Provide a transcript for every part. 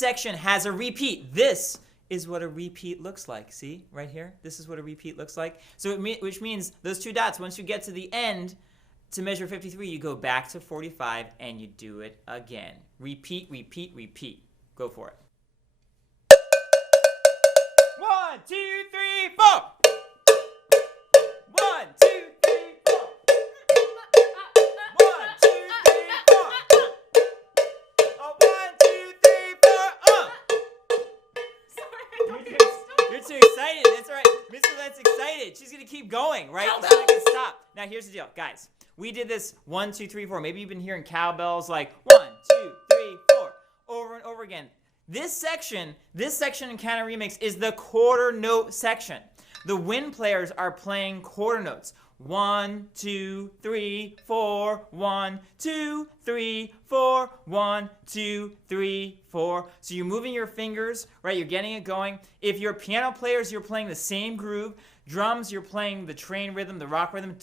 section has a repeat. This is what a repeat looks like. See, right here? This is what a repeat looks like. So which means those two dots, once you get to the end to measure 53, you go back to 45 and you do it again. Repeat, repeat, repeat. Go for it. 1, 2, 3, 4. 1, 2, 3, 4. 1, 2, 3, 4. Oh, 1, 2, 3, 4. You're too excited. That's right. Miss Roullette's excited. She's going to keep going, right? She's not going to stop. Now, here's the deal. Guys, we did this 1, 2, 3, 4. Maybe you've been hearing cowbells like 1, 2, 3, 4 over and over again. This section in Canon Remix is the quarter note section. The wind players are playing quarter notes. 1, 2, 3, 4. 1, 2, 3, 4. 1, 2, 3, 4. So you're moving your fingers, right? You're getting it going. If you're piano players, you're playing the same groove. Drums, you're playing the train rhythm, the rock rhythm.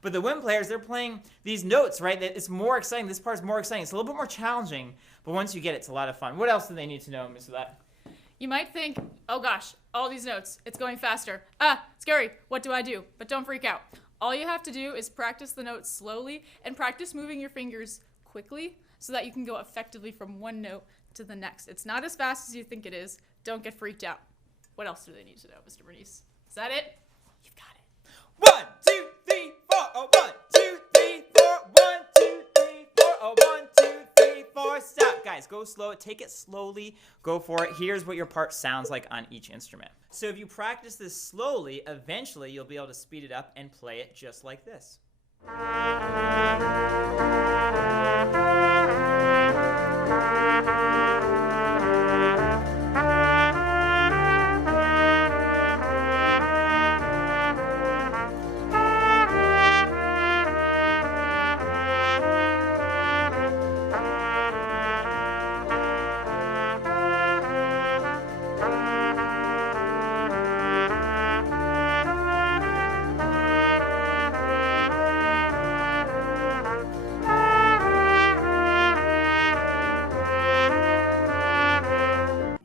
But the wind players, they're playing these notes, right? It's more exciting. This part's more exciting. It's a little bit more challenging, but once you get it, it's a lot of fun. What else do they need to know, Miss Roulette? You might think, oh gosh, all these notes, it's going faster. Scary, what do I do? But don't freak out. All you have to do is practice the notes slowly and practice moving your fingers quickly so that you can go effectively from one note to the next. It's not as fast as you think it is. Don't get freaked out. What else do they need to know, Mr. Bernice? Is that it? You've got it. 1, 2, 3, 4. Oh, 1, 2, 3, 4. 1, 2, 3, 4. Oh, 1, 2, 3, 4. Stop. Guys, go slow. Take it slowly. Go for it. Here's what your part sounds like on each instrument. So if you practice this slowly, eventually you'll be able to speed it up and play it just like this.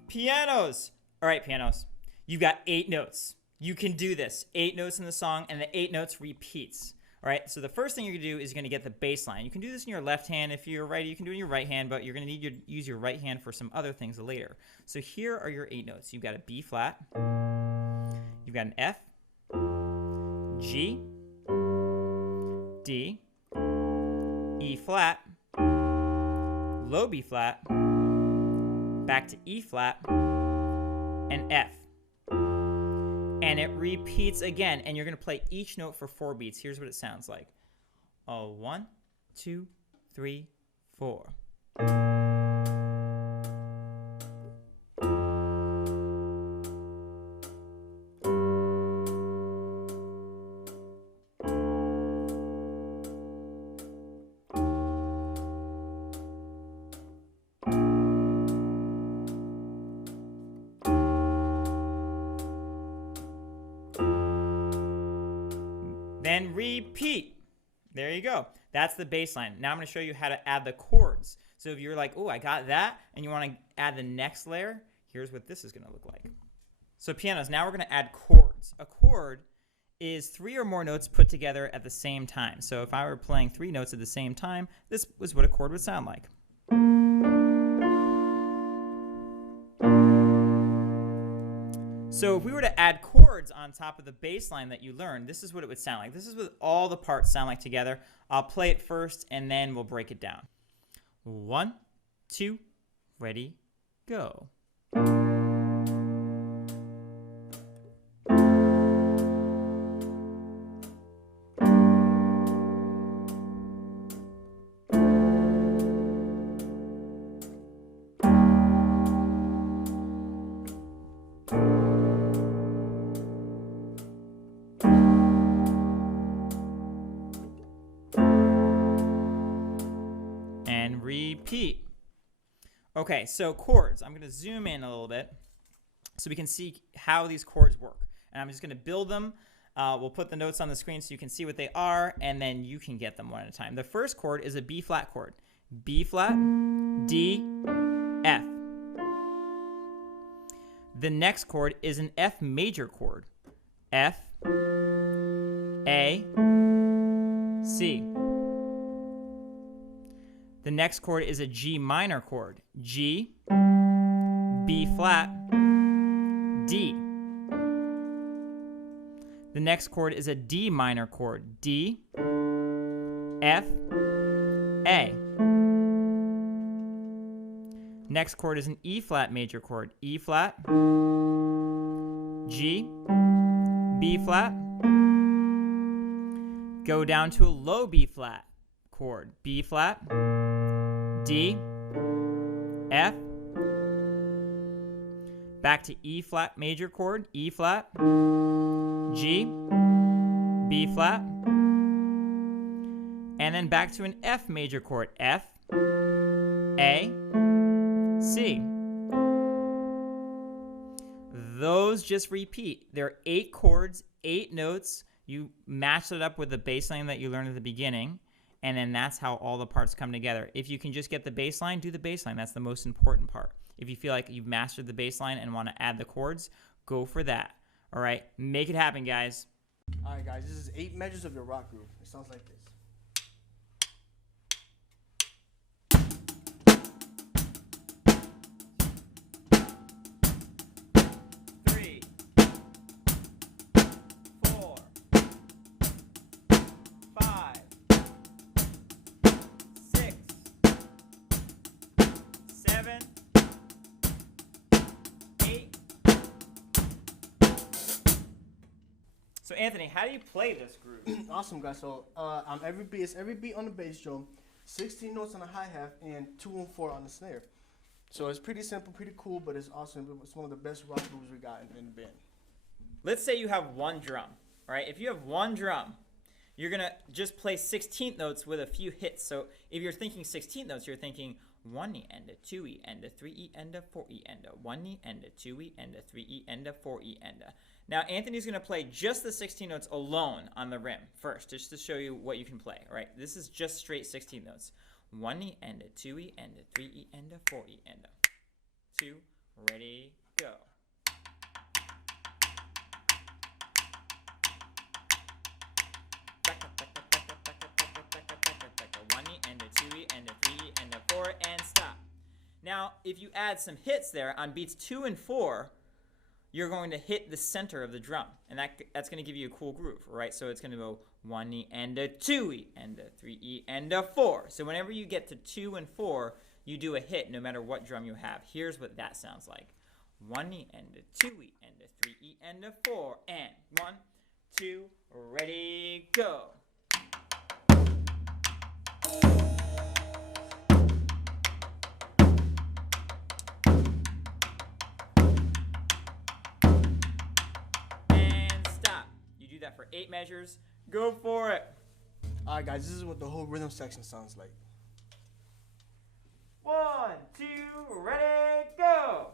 Pianos. All right, pianos. You've got 8 notes. You can do this. 8 notes in the song, and the 8 notes repeats. All right, so the first thing you're going to do is you're going to get the bass line. You can do this in your left hand. If you're righty, you can do it in your right hand, but you're going to need to use your right hand for some other things later. So here are your 8 notes. You've got a B flat. You've got an F, G, D, E flat, low B flat, back to E flat, and F. And it repeats again, and you're going to play each note for 4 beats. Here's what it sounds like. 1, 2, 3, 4. Then repeat. There you go. That's the bass line. Now I'm going to show you how to add the chords. So if you're like, oh, I got that, and you want to add the next layer, here's what this is going to look like. So pianos, now we're going to add chords. A chord is 3 or more notes put together at the same time. So if I were playing 3 notes at the same time, this was what a chord would sound like. So if we were to add chords on top of the bass line that you learned, this is what it would sound like. This is what all the parts sound like together. I'll play it first, and then we'll break it down. 1, 2, ready, go. Repeat. Okay, so chords. I'm going to zoom in a little bit so we can see how these chords work. And I'm just going to build them. We'll put the notes on the screen so you can see what they are, and then you can get them one at a time. The first chord is a B flat chord. B flat, D, F. The next chord is an F major chord. F, A, C. The next chord is a G minor chord. G, B flat, D. The next chord is a D minor chord. D, F, A. Next chord is an E flat major chord. E flat, G, B flat. Go down to a low B flat chord. B flat, D, F. Back to E flat major chord. E flat, G, B flat. And then back to an F major chord. F, A, C. Those just repeat. There are 8 chords, 8 notes. You match it up with the bass line that you learned at the beginning, and then that's how all the parts come together. If you can just get the bass line, do the bass line. That's the most important part. If you feel like you've mastered the bass line and want to add the chords, go for that. All right? Make it happen, guys. All right, guys. This is 8 measures of your rock groove. It sounds like this. 3, 4, 5, 6, 7, 8. So Anthony, how do you play this groove? Awesome, guys. So it's every beat on the bass drum, 16 notes on the hi-hat, and 2 and 4 on the snare. So it's pretty simple, pretty cool, but it's awesome. It's one of the best rock grooves we got in the band. Let's say you have one drum, all right? If you have one drum, you're going to just play 16th notes with a few hits. So if you're thinking 16th notes, you're thinking 1E and a 2E and a 3E and a 4E and a 1E and a 2E and a 3E and a 4E and a. Now Anthony's going to play just the 16 notes alone on the rim first, just to show you what you can play, all right? This is just straight 16 notes. 1E and a 2E and a 3E and a 4E and a 2, ready, go. And stop. Now, if you add some hits there on beats 2 and 4, you're going to hit the center of the drum, and that's going to give you a cool groove, right? So it's going to go 1E and a 2E and a 3E and a 4. So whenever you get to 2 and 4, you do a hit no matter what drum you have. Here's what that sounds like. 1E and a 2E and a 3E and a 4, and 1, 2, ready, go. That for 8 measures. Go for it. All right, guys, this is what the whole rhythm section sounds like. 1, 2, ready, go.